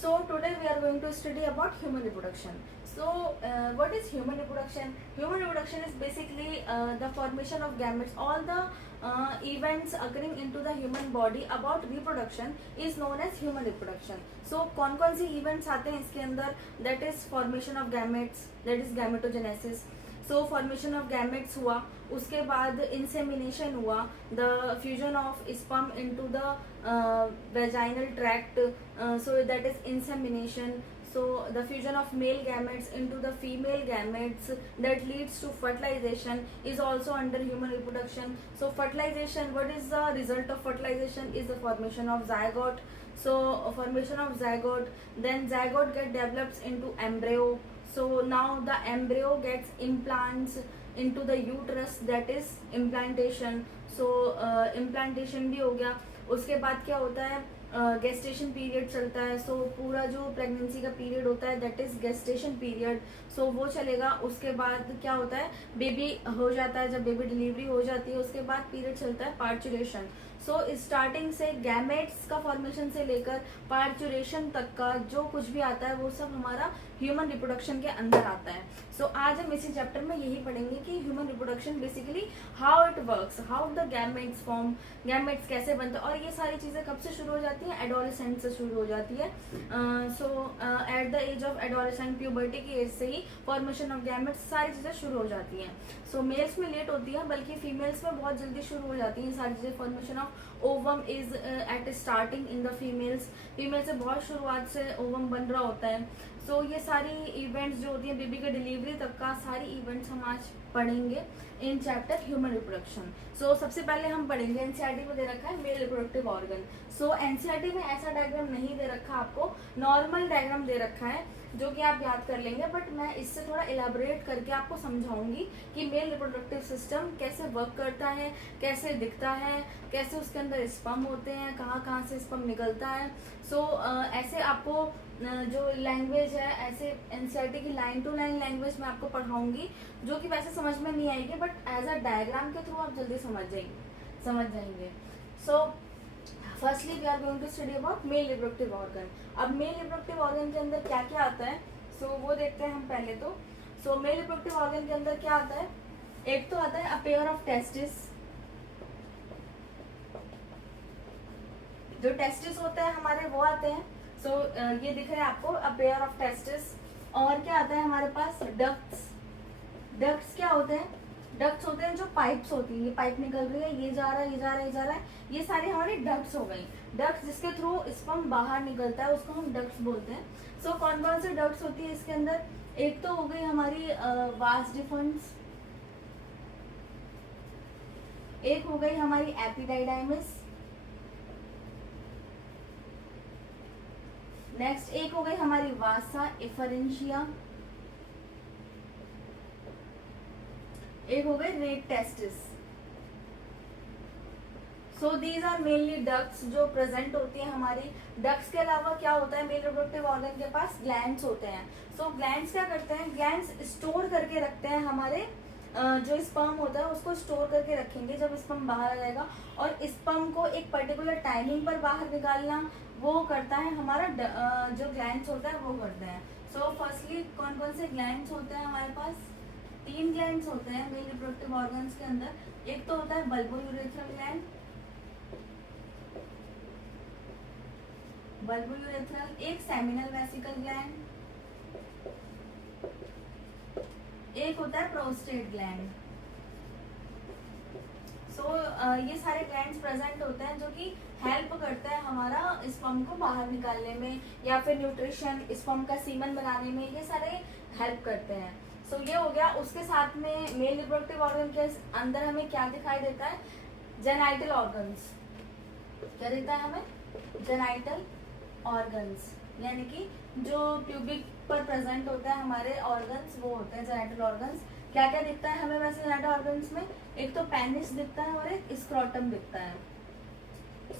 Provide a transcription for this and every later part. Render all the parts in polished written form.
So today we are going to study about human reproduction. So what is human reproduction? Human reproduction is basically the formation of gametes. All the events occurring into the human body about reproduction is known as human reproduction. So कौन कौन सी events आते हैं इसके अंदर? That is formation of gametes, that is gametogenesis. So formation of gametes हुआ, उसके बाद insemination हुआ, the fusion of sperm into the vaginal tract, so that is insemination. So the fusion of male gametes into the female gametes that leads to fertilization is also under human reproduction. So fertilization, what is the result of fertilization? Is the formation of zygote. So formation of zygote, then zygote get develops into embryo. So now the embryo gets implants into the uterus, that is implantation. So implantation भी हो गया. उसके बाद क्या होता है? Gestation period चलता है. सो पूरा जो प्रेगनेंसी का पीरियड होता है दैट इज गेस्टेशन पीरियड. सो वो चलेगा. उसके बाद क्या होता है? बेबी हो जाता है. जब बेबी डिलीवरी हो जाती है उसके बाद पीरियड चलता है पार्चुरेशन. सो स्टार्टिंग से गैमेट्स का फॉर्मेशन से लेकर पार्चुरेशन तक का जो कुछ भी आता है वो सब हमारा ह्यूमन रिप्रोडक्शन के अंदर आता है. सो आज हम इसी चैप्टर में यही पढ़ेंगे कि human reproduction basically how it works, how the gametes form, gametes कैसे बनते हैं. और ये सारी चीज़ें कब से शुरू हो जाती है? एडोलेसेंट से शुरू हो जाती है. So at the age of adolescent, puberty की एज से ही फॉर्मेशन ऑफ गैमेट्स सारी चीज़ें शुरू हो जाती हैं. सो मेल्स में लेट होती है बल्कि फीमेल्स में बहुत जल्दी शुरू हो जाती हैं सारी चीज़ें. Formation of ovum is at starting in the females. Female से बहुत शुरुआत से ओवम बन रहा होता है. सो ये सारी इवेंट्स जो होती हैं बेबी के डिलीवरी तक का, सारी इवेंट्स हम आज पढ़ेंगे इन चैप्टर ह्यूमन रिप्रोडक्शन. सो सबसे पहले हम पढ़ेंगे, एनसीईआरटी में दे रखा है मेल रिप्रोडक्टिव ऑर्गन. सो एनसीईआरटी में ऐसा डायग्राम नहीं दे रखा आपको, नॉर्मल डायग्राम दे रखा है जो कि आप याद कर लेंगे. बट मैं इससे थोड़ा इलाबोरेट करके आपको समझाऊंगी कि मेल रिप्रोडक्टिव सिस्टम कैसे वर्क करता है, कैसे दिखता है, कैसे उसके अंदर स्पर्म होते हैं, कहाँ कहाँ से स्पर्म निकलता है. सो ऐसे आपको जो लैंग्वेज है, ऐसे एनसीईआरटी की लाइन टू लाइन लैंग्वेज मैं आपको पढ़ाऊंगी जो कि वैसे समझ में नहीं आएगी बट एज अ डायग्राम के थ्रू आप जल्दी समझ जाएंगे. So firstly we are going to study about male reproductive organ. अब मेल रिप्रोडक्टिव ऑर्गन के अंदर क्या क्या आता है सो वो देखते हैं हम पहले तो. सो मेल रिप्रोडक्टिव ऑर्गन के अंदर क्या आता है? एक तो आता है अ पेयर ऑफ टेस्टिस. जो टेस्टिस होते हैं हमारे वो आते हैं. सो ये दिख रहे हैं आपको अ पेयर ऑफ टेस्टिस. और क्या आता है हमारे पास? डक्ट्स. डक्ट्स क्या होते हैं? डक्ट्स होते हैं जो पाइप्स होती है. ये पाइप निकल रही है, ये जा रहा है, ये जा रहा है, ये जा रहा है, ये सारी हमारी डक्ट्स हो गई. डक्ट्स जिसके थ्रू स्पर्म बाहर निकलता है उसको हम डक्ट्स बोलते हैं. सो कौन कौन सी डक्ट्स होती है इसके अंदर? एक तो हो गई हमारी वास डिफरेंस, एक हो गई हमारी एपिडाइडाइमिस, नेक्स्ट एक हो गई हमारी वासा एफरेंशिया, एक हो गई rete testis. So these are mainly ducts जो प्रेजेंट होती हैं हमारी. डक्ट्स के अलावा क्या होता है मेल रिप्रोडक्टिव ऑर्गन के पास? ग्लैंड्स होते हैं. सो ग्लैंड्स क्या करते हैं? ग्लैंड्स स्टोर करके रखते हैं हमारे जो स्पर्म होता है उसको स्टोर करके रखेंगे जब स्पर्म बाहर आ जाएगा. और स्पर्म को एक पर्टिकुलर टाइमिंग पर बाहर निकालना वो करता है हमारा जो ग्लैंड्स होता है वो करते हैं. सो फर्स्टली कौन कौन से ग्लैंड्स होते हैं हमारे पास? 3 ग्लैंड्स होते हैं मेल रिप्रोडक्टिव ऑर्गन्स के अंदर. एक तो होता है बल्बोयूरेथ्रल ग्लैंड, बल्बोयूरेथ्रल, एक सेमिनल वेसिकल ग्लैंड, एक होता है प्रोस्टेट ग्लैंड. सो ये सारे ग्लैंड्स प्रेजेंट होते हैं जो कि हेल्प करते हैं हमारा स्पर्म को बाहर निकालने में या फिर न्यूट्रिशन, स्पर्म का सीमन बनाने में, ये सारे हेल्प करते हैं. सो ये हो गया. उसके साथ में मेल रिप्रोडक्टिव ऑर्गन के अंदर हमें क्या दिखाई देता है? Genital organs. क्या देता है हमें? जेनाइटल ऑर्गन्स, यानी कि जो प्यूबिक पर प्रेजेंट होता है हमारे ऑर्गन्स वो होते हैं जेनाइटल ऑर्गन्स. क्या क्या दिखता है हमें वैसे जेनाइटल ऑर्गन्स में? एक तो पेनिस दिखता है और एक स्क्रोटम दिखता है.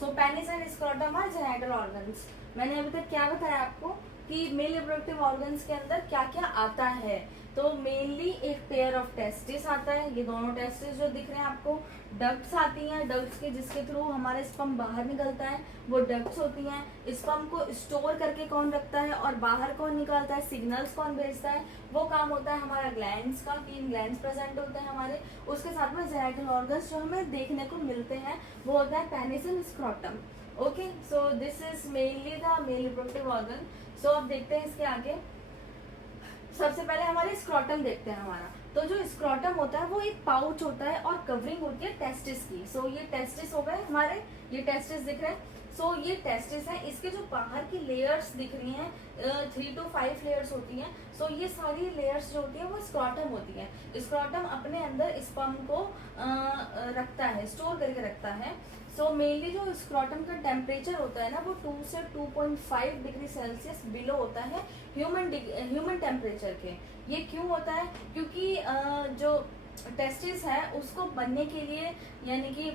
So penis and scrotum are genital organs. मैंने अभी तक क्या बताया आपको कि मेल रिप्रोडक्टिव ऑर्गन्स के अंदर क्या क्या आता है. तो मेनली एक पेयर ऑफ टेस्टिस आता है, ये दोनों टेस्टिस जो दिख रहे हैं आपको, डक्ट्स आती हैं, डक्ट्स के जिसके थ्रू हमारा स्पर्म बाहर निकलता है वो डक्ट्स होती हैं। स्पर्म को स्टोर करके कौन रखता है और बाहर कौन निकालता है, सिग्नल्स कौन भेजता है, वो काम होता है हमारा ग्लैंड्स का, 3 ग्लैंड्स प्रेजेंट होते हैं हमारे। उसके साथ में जेनाइटल ऑर्गन्स जो हमें देखने को मिलते हैं वो होता है penis and scrotum. Okay, so this is mainly the male reproductive organ. So अब देखते हैं इसके आगे। सबसे पहले हमारे स्क्रोटम देखते हैं हमारा। तो जो स्क्रोटम होता है वो एक पाउच होता है और कवरिंग होती है टेस्टिस की। सो ये टेस्टिस हो गए हमारे, ये टेस्टिस दिख रहे हैं। सो ये टेस्टिस है, इसके जो बाहर की लेयर्स दिख रही हैं 3 to 5 लेयर्स होती हैं। सो ये सारी लेयर्स जो होती हैं वो स्क्रोटम होती है। स्क्रोटम अपने अंदर स्पर्म को रखता है, स्टोर करके रखता है। सो मेनली जो स्क्रोटम का टेम्परेचर होता है ना वो 2 से 2.5 डिग्री सेल्सियस बिलो होता है ह्यूमन टेम्परेचर के। ये क्यों होता है, क्योंकि जो टेस्टिस है उसको बनने के लिए, यानी कि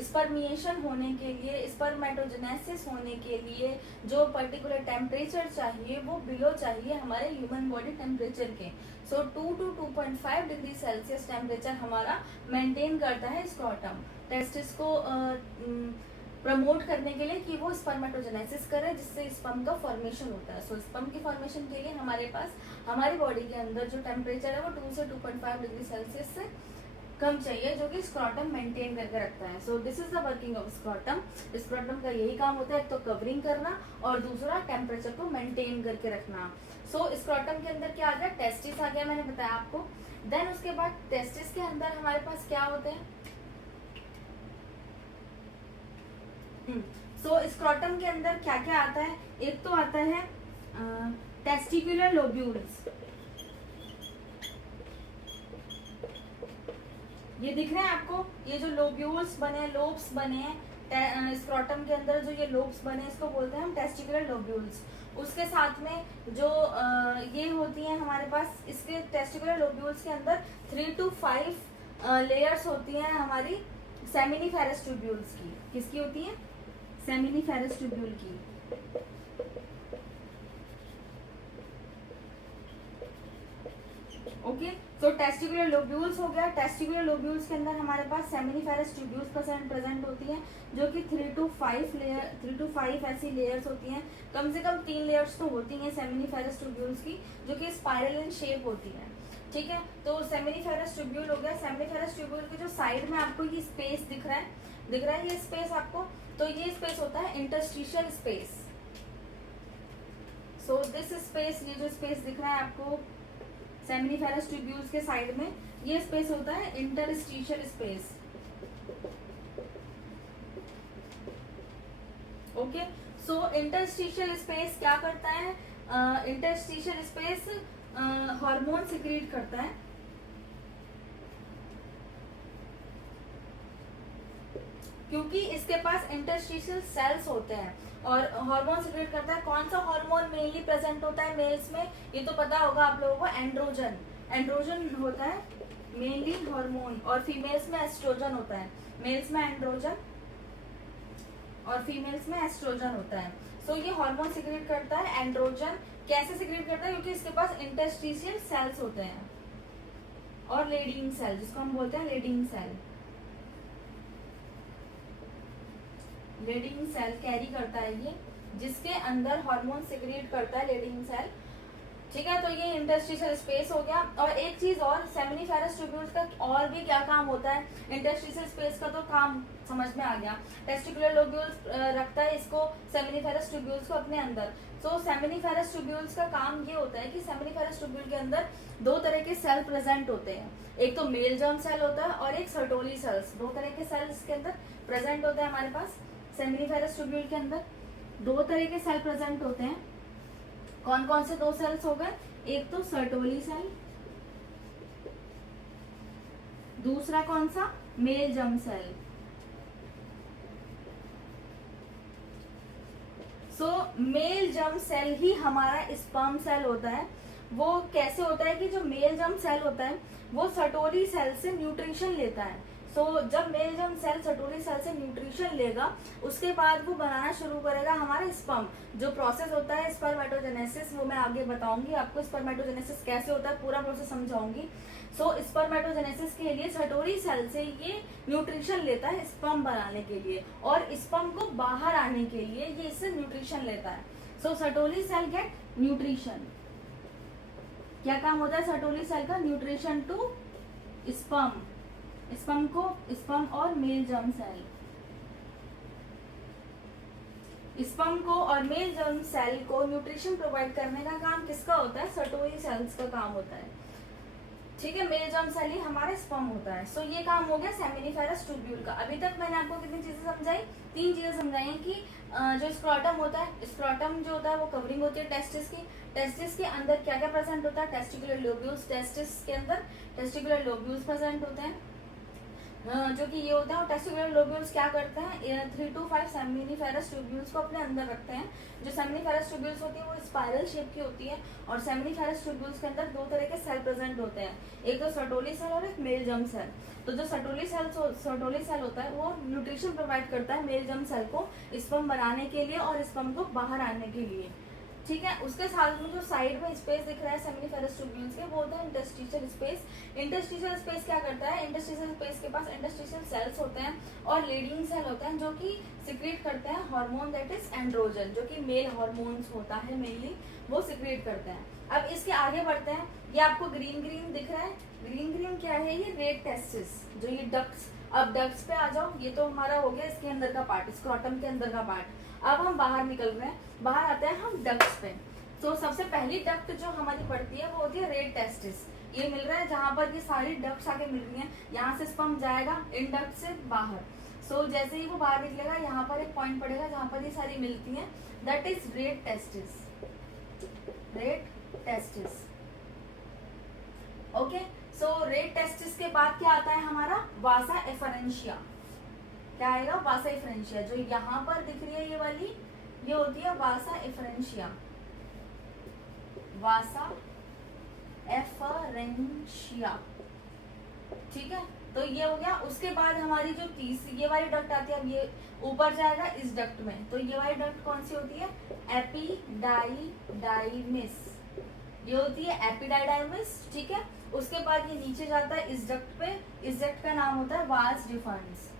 स्पर्मिएशन होने के लिए, स्पर्मेटोजेनेसिस होने के लिए जो पर्टिकुलर टेम्परेचर चाहिए वो बिलो चाहिए हमारे ह्यूमन बॉडी टेम्परेचर के। सो 2 to 2.5 डिग्री सेल्सियस टेम्परेचर हमारा मेंटेन करता है स्क्रोटम टेस्टिस को प्रमोट करने के लिए कि वो स्पर्मेटोजेनेसिस करे, जिससे स्पर्म का फॉर्मेशन होता है। सो स्पर्म की फॉर्मेशन के लिए हमारे पास हमारी बॉडी के अंदर जो टेम्परेचर है वो 2 से 2.5 डिग्री सेल्सियस से कम चाहिए, जो कि स्क्रोटम मेंटेन करके रखता है। सो this is the working of scrotum. Scrotum का यही काम होता है, एक तो कवरिंग करना और दूसरा टेम्परेचर को मेंटेन करके रखना। सो स्क्रोटम के अंदर क्या आ गया, टेस्टिस आ गया, मैंने बताया आपको। देन उसके बाद टेस्टिस के अंदर हमारे पास क्या होते हैं, सो स्क्रोटम के अंदर क्या क्या आता है। एक तो आता है टेस्टिकुलर लोब्यूल्स, ये दिख रहे हैं आपको, ये जो लोब्यूल्स बने, लोब्स बने हैं स्क्रोटम के अंदर, जो ये लोब्स बने इसको बोलते हैं हम टेस्टिकुलर लोब्यूल्स। उसके साथ में जो ये होती हैं हमारे पास, इसके टेस्टिकुलर लोब्यूल्स के अंदर 3 to 5 लेयर्स होती हैं हमारी सेमिनिफेरस ट्यूब्यूल्स की। किसकी होती है, सेमिनिफेरस ट्यूब्यूल की। ओके, तो टेस्टिकुलर लोब्यूल्स हो गया। टेस्टिकुलर लोब्यूल्स के अंदर हमारे पास सेमिनिफेरस ट्यूब्यूल्स प्रेजेंट होती हैं, जो कि 3 to 5 ऐसी लेयर्स होती हैं। कम से कम 3 लेयर्स तो होती हैं सेमिनिफेरस ट्यूब्यूल्स की, जो कि स्पाइरल इन शेप होती है। ठीक है, तो सेमिनिफेरस ट्यूब्यूल हो गया। सेमिनिफेरस ट्यूब्यूल के जो साइड में आपको ये स्पेस दिख रहा है ये स्पेस आपको, तो ये स्पेस होता है interstitial space. So this space, ये जो स्पेस दिख रहा है आपको सेमिनिफेरस ट्यूब्यूल्स के साइड में, ये स्पेस होता है इंटरस्टिशियल स्पेस। ओके, सो इंटरस्टिशियल स्पेस क्या करता है, इंटरस्टिशियल स्पेस हार्मोन सिक्रीट करता है। क्योंकि इसके पास इंटरस्टिशियल सेल्स होते हैं और हार्मोन सिक्रेट करता है। कौन सा हार्मोन मेनली प्रेजेंट होता है मेल्स में, ये तो पता होगा आप लोगों को, एंड्रोजन। एंड्रोजन होता है मेनली हार्मोन, और फीमेल्स में एस्ट्रोजन होता है। मेल्स में एंड्रोजन और फीमेल्स में एस्ट्रोजन होता है। सो ये हार्मोन सिक्रेट करता है एंड्रोजन। कैसे सिक्रेट करता है, क्योंकि इसके पास इंटरस्टिशियल सेल्स होते हैं और लेडिंग सेल, जिसको हम बोलते हैं Leydig cell. Leydig cell carry करता है ये, जिसके अंदर हार्मोन सिक्रेट करता है लेडिंग सेल। ठीक है, तो ये इंटरस्टिशियल स्पेस हो गया। और एक चीज और, सेमिनिफेरस ट्यूब्यूल्स का और भी क्या काम होता है, इंटरस्टिशियल स्पेस का तो काम समझ में आ गया। टेस्टिकुलर लोब्यूल्स रखता है इसको, सेमिनिफेरस ट्यूब्यूल्स को अपने अंदर। सो सेमिनिफेरस ट्यूब्यूल्स का काम ये होता है कि सेमिनिफेरस ट्यूब्यूल के अंदर 2 तरह के सेल प्रेजेंट होते हैं। एक तो मेल जर्म सेल होता है और एक सर्टोली सेल्स। 2 तरह के सेल इसके अंदर प्रेजेंट होते हैं हमारे पास सेमिनिफेरस ट्यूब्यूल के अंदर। 2 तरह के सेल प्रेजेंट होते हैं। कौन कौन से 2 सेल्स हो गए, एक तो सर्टोली सेल, दूसरा कौन सा, मेल जर्म सेल। सो मेल जर्म सेल ही हमारा स्पर्म सेल होता है। वो कैसे होता है कि जो मेल जर्म सेल होता है वो सर्टोली सेल से न्यूट्रिशन लेता है। सो जब male germ cell Sertoli cell से न्यूट्रिशन लेगा, उसके बाद वो बनाना शुरू करेगा हमारा स्पर्म। जो प्रोसेस होता है स्पर्मेटोजेनेसिस, वो मैं आगे बताऊंगी आपको स्पर्मेटोजेनेसिस कैसे होता है, पूरा प्रोसेस समझाऊंगी। सो स्पर्मेटोजेनेसिस के लिए सर्टोली सेल से ये न्यूट्रिशन लेता है स्पर्म बनाने के लिए, और स्पर्म को बाहर आने के लिए ये इससे न्यूट्रिशन लेता है। सो सर्टोली सेल गेट न्यूट्रिशन। क्या काम होता है सर्टोली सेल का? न्यूट्रिशन टू स्पर्म, स्पर्म को, स्पर्म और मेल जर्म सेल, स्पर्म को और मेल जर्म सेल को न्यूट्रिशन प्रोवाइड करने का काम किसका होता है? सर्टोली सेल्स का काम होता है। ठीक है, मेल जर्म सेल ही हमारा स्पर्म होता है। सो ये काम हो गया सेमिनिफेरस ट्यूब्यूल का। अभी तक मैंने आपको कितनी चीजें समझाई? 3 चीजें समझाई हैं कि जो स्क्रोटम होता है, स्क्रोटम जो होता है वो कवरिंग होती है टेस्टिस की। टेस्टिस के अंदर क्या क्या प्रेजेंट होता है? टेस्टिकुलर लोब्यूल्स, टेस्टिस के अंदर टेस्टिकुलर लोब्यूल्स प्रेजेंट होते हैं, जो कि ये होता है। और टेस्टिकुलर लोब्यूल्स क्या करते हैं? 3 to 5 सेमिनिफेरस ट्यूब्यूल्स को अपने अंदर रखते हैं। जो सेमिनिफेरस ट्यूब्यूल्स होती है वो स्पाइरल शेप की होती है, और सेमिनिफेरस ट्यूब्यूल्स के अंदर 2 तरह के सेल प्रेजेंट होते हैं, एक तो सर्टोली सेल और एक मेल जर्म सेल। तो जो सर्टोली सेल होता है वो न्यूट्रिशन प्रोवाइड करता है मेल जर्म सेल को स्पर्म बनाने के लिए और स्पर्म को बाहर आने के लिए। ठीक है, उसके साथ में जो साइड में स्पेस दिख रहा है सेमिनिफेरस ट्यूब्यूल्स के, वो होता है इंटरस्टिशियल स्पेस। इंटरस्टिशियल स्पेस क्या करता है? इंटरस्टिशियल स्पेस के पास इंटरस्टिशियल सेल्स होते हैं और लीडिंग सेल होते हैं, जो कि सिक्रीट करते हैं हार्मोन दैट इज एंड्रोजन, जो कि मेल हार्मोन्स होता है मेनली, वो सिक्रीट करते हैं। अब इसके आगे बढ़ते हैं। ये आपको ग्रीन ग्रीन दिख रहा है, ग्रीन ग्रीन क्या है? ये रेड टेस्टिस, जो ये डक्ट्स। अब डक्ट्स पे आ जाओ, ये तो हमारा हो गया इसके अंदर का पार्ट, स्क्रोटम के अंदर का पार्ट। अब हम बाहर निकल रहे हैं, बाहर आते हैं हम डक्ट्स पे। तो सबसे पहली डक्ट जो हमारी पड़ती है वो होती है रेड टेस्टिस। ये मिल रहा है जहां पर ये सारी डक्ट्स आके मिल रही हैं, यहाँ से स्पर्म जाएगा इन डक्ट से बाहर। सो जैसे ही वो बाहर निकलेगा, यहाँ पर एक पॉइंट पड़ेगा जहां पर ये सारी मिलती हैं, that is red testis, red testis. Okay, so red testis के बाद क्या आता है हमारा? वासा एफरेंशिया। क्या आएगा? वासा एफरेंशिया। जो यहाँ पर दिख रही है ये वाली, ये होती है वासा एफरेंशिया, वासा एफरेंशिया। ठीक है, तो ये हो गया। उसके बाद हमारी जो तीसरी ये वाली डक्ट आती है, अब ये ऊपर जाएगा इस डक्ट में। तो ये वाली डक्ट कौन सी होती है? एपिडाइडाइमिस, ये होती है एपिडाइडाइमिस। ठीक है, उसके बाद ये नीचे जाता है इस डक्ट पे, इस डक्ट का नाम होता है वास डिफरेंस,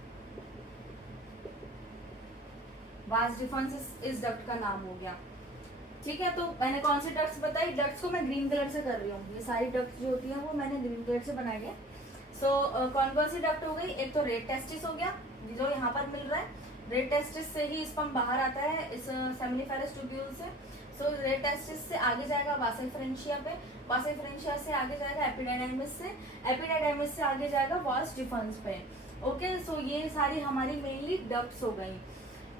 वास डिफरेंस इस डक्ट का नाम हो गया। ठीक है, तो मैंने कौन सी डक्ट्स बताई? डक्ट्स को मैं ग्रीन कलर से कर रही हूँ, ये सारी डक्ट्स जो होती हैं वो मैंने ग्रीन कलर से बनाई है। सो कौन कौन सी डक्ट हो गई? एक तो रेड टेस्टिस हो गया, जो यहाँ पर मिल रहा है। रेड टेस्टिस से ही स्पर्म बाहर आता है इस सेमिनिफेरस ट्यूब्यूल से। सो रेड टेस्टिस से आगे जाएगा वासा एफरेंशिया पे, वासा एफरेंशिया से आगे जाएगा एपिडाइडाइमिस से, एपिडाइडाइमिस से आगे जाएगा वास डिफरेंस पे। ओके, सो ये सारी हमारी मेनली डक्ट्स हो गई।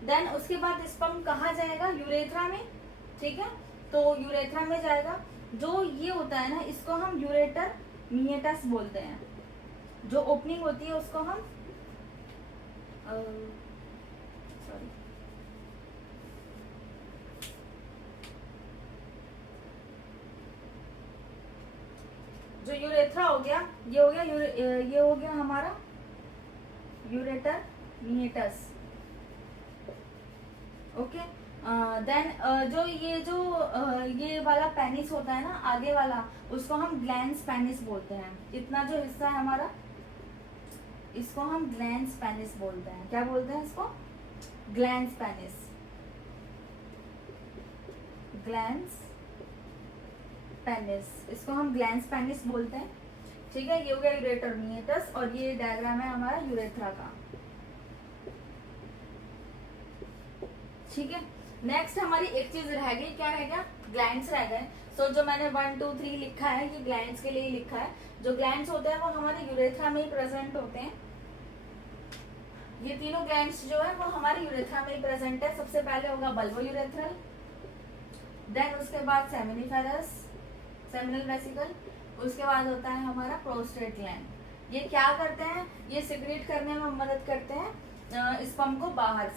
देन उसके बाद स्पर्म कहाँ जाएगा? यूरेथ्रा में। ठीक है, तो यूरेथ्रा में जाएगा। जो ये होता है ना, इसको हम यूरेटर मिएटस बोलते हैं। जो ओपनिंग होती है उसको हम सॉरी जो यूरेथ्रा हो गया, ये हो गया ये हो गया हमारा यूरेटर मिएटस। ओके, देन जो ये वाला पेनिस होता है ना आगे वाला, उसको हम ग्लैंस पेनिस बोलते हैं। इतना जो हिस्सा है हमारा, इसको हम ग्लैंस पेनिस बोलते हैं। क्या बोलते हैं इसको? ग्लैंस पेनिस, ग्लैंस पेनिस, इसको हम ग्लैंस पेनिस बोलते हैं। ठीक है, ये हो गया यूरेटर मिएटस, और ये डायग्राम है हमारा यूरेथ्रा का। ठीक है, नेक्स्ट हमारी एक चीज रह गई, क्या रह गया? ग्लैंड्स रह गए। सो जो मैंने 1 2 3 लिखा है, ये ग्लैंड्स के लिए ही लिखा है। जो ग्लैंड्स होते हैं वो हमारे यूरेथ्रा में ही प्रेजेंट होते हैं। ये तीनों ग्लैंड्स जो है वो हमारे यूरेथ्रा में ही प्रेजेंट है। सबसे पहले होगा बल्बो यूरेथ्रल, देन उसके बाद सेमिनिफेरस, सेमिनल वेसिकल, उसके बाद होता है हमारा प्रोस्टेट ग्लैंड। ये क्या करते हैं? ये सिक्रीट करने में मदद करते हैं स्पर्म को बाहर।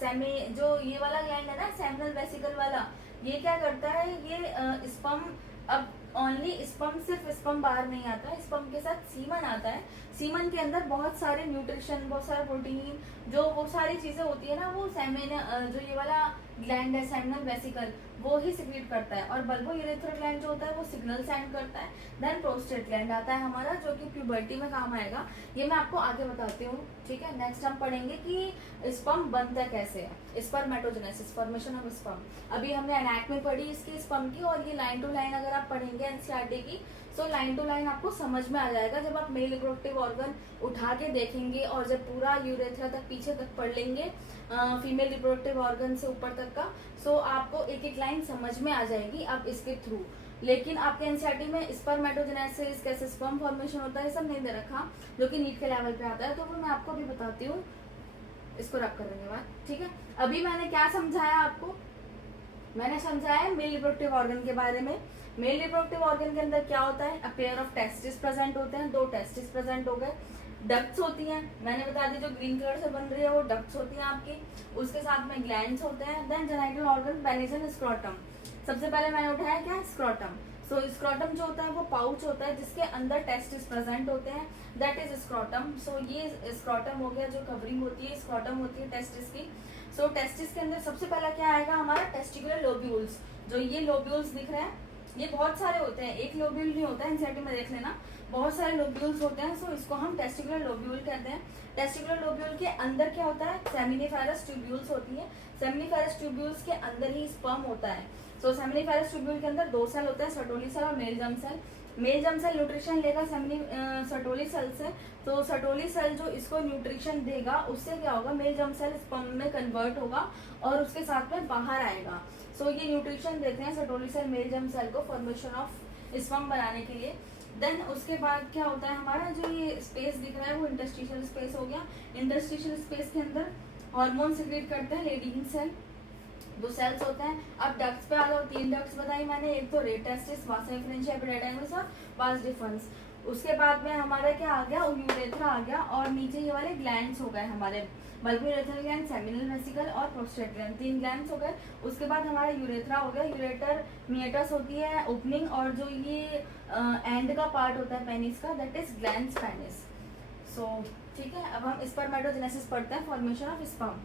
जो ये वाला ग्लैंड है ना सेमिनल वेसिकल वाला, ये क्या करता है? ये स्पर्म, अब ओनली स्पर्म, सिर्फ स्पर्म बाहर नहीं आता है, स्पर्म के साथ सीमन आता है। सीमन के अंदर बहुत सारे न्यूट्रिशन, बहुत सारा प्रोटीन, जो वो सारी चीजें होती है ना, वो सेमिन, जो ये वाला ग्लैंड है सेमिनल वेसिकल, वो ही सिक्रीट करता है। और बल्बो यूरेथ्रल ग्लैंड जो होता है वो सिग्नल सेंड करता है। देन प्रोस्टेट ग्लैंड आता है हमारा, जो कि प्यूबर्टी में काम आएगा। ये मैं आपको आगे बताती हूँ, ठीक है। नेक्स्ट हम पढ़ेंगे कि स्पर्म बनता कैसे है, स्पर्मेटोजेनेसिस, फॉर्मेशन ऑफ स्पर्म। अभी हमने एनाटॉमी पढ़ी इसकी स्पर्म की, और ये लाइन टू लाइन अगर आप पढ़ेंगे एनसीईआरटी की, सो लाइन टू लाइन आपको समझ में आ जाएगा जब आप मेल रिप्रोडक्टिव ऑर्गन उठा के देखेंगे, और जब पूरा यूरेथ्रा तक पीछे तक पढ़ लेंगे फीमेल रिप्रोडक्टिव ऑर्गन से ऊपर तक का, सो आपको एक एक लाइन समझ में आ जाएगी अब इसके थ्रू। लेकिन आपके एनसीईआरटी में स्पर्मेटोजेनेसिस, कैसे स्पर्म फॉर्मेशन होता है, सब नहीं दे रखा, जो कि नीट के लेवल पे आता है, तो वो मैं आपको भी बताती हूँ, इसको रब करने के बाद, ठीक है। अभी मैंने क्या समझाया आपको, मैंने समझाया मेल रिप्रोडक्टिव ऑर्गन के बारे में। मेल रिप्रोडक्टिव ऑर्गन के अंदर क्या होता है, a pair of testis present होते हैं, 2 टेस्टिस प्रेजेंट हो गए, डक्ट्स होती हैं, मैंने बता दी जो ग्रीन कलर से बन रही है वो डक्ट्स होती हैं आपकी, उसके साथ में ग्लैंड्स होते हैं। Then genital organ, penis and scrotum. सबसे पहले मैंने उठाया क्या, स्क्रोटम। सो स्क्रोटम जो होता है वो पाउच होता है जिसके अंदर टेस्टिस प्रेजेंट होते हैं, दैट इज स्क्रोटम। सो ये स्क्रोटम हो गया, जो कवरिंग होती है स्क्रोटम होती है टेस्टिस की। सो टेस्टिस के अंदर सबसे पहला क्या आएगा हमारा, टेस्टिकुलर लोब्यूल्स। जो ये लोब्यूल्स दिख रहे हैं, ये बहुत सारे होते हैं, एक लोब्यूल नहीं होता है, एनसीईआरटी में देख लेना, बहुत सारे लोब्यूल्स होते हैं। सो इसको हम टेस्टिकुलर लोब्यूल कहते हैं। टेस्टिकुलर लोब्यूल के अंदर क्या होता है, सेमिनिफेरस ट्यूब्यूल्स होती है, सेमिनिफेरस ट्यूब्यूल्स के अंदर ही स्पर्म होता है। सो सेमिनिफेरस ट्यूब्यूल के अंदर 2 सेल होते हैं, सर्टोली सेल और male germ cell. Male germ cell nutrition लेगा सर्टोली सेल से, तो सर्टोली सेल जो इसको न्यूट्रिशन देगा, उससे क्या होगा, मेल जर्म सेल स्पर्म में कन्वर्ट होगा और उसके साथ में बाहर आएगा। सो ये न्यूट्रिशन देते हैं Sertoli cell male germ cell को फॉर्मेशन ऑफ स्पर्म बनाने के लिए। देन उसके बाद क्या होता है हमारा, जो ये स्पेस दिख रहा है वो इंटरस्टिशियल स्पेस हो गया। इंटरस्टिशियल स्पेस के अंदर हार्मोन सिक्रेट करते हैं लेडीन सेल, 2 सेल्स होते हैं। अब डक्ट्स पे आ जाओ, 3 डक्ट्स बताई मैंने, एक तो रे टेस्टिस, वासा डिफरेंशिया एपिडाइडिमस और वास डिफरेंस। उसके बाद में हमारा क्या आ गया, यूरेथ्रा आ गया, और नीचे ये वाले ग्लैंड्स हो गए हमारे, bulbo urethral gland, seminal vesicle और प्रोस्टेट ग्लैंड, 3 ग्लैंड्स हो गए। उसके बाद हमारा यूरेथ्रा हो गया, यूरेटर मिएटस होती है ओपनिंग, और जो ये एंड का पार्ट होता है पेनिस का, दैट इज ग्लैंड्स पेनिस। सो ठीक है, अब हम स्पर्मेटोजेनेसिस पढ़ते हैं, फॉर्मेशन ऑफ स्पर्म।